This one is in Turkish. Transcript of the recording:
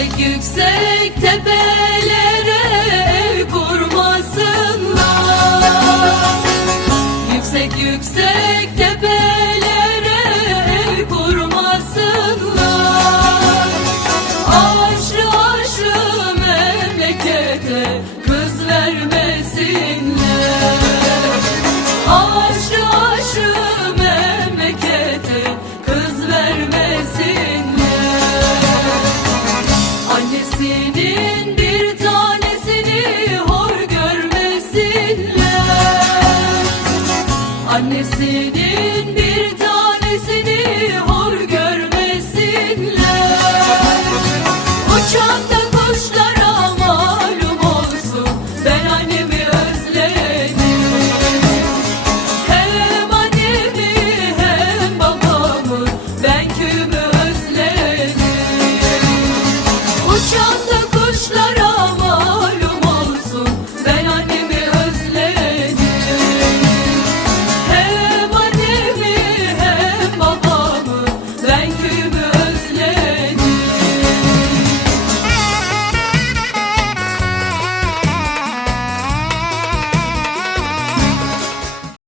yüksek tepelere ev kurmasınlar. Yüksek yüksek tepelere ev kurmasınlar. Aşrı aşrı memlekete kız vermesinler. Aşrı aşrı memlekete Annesinin bir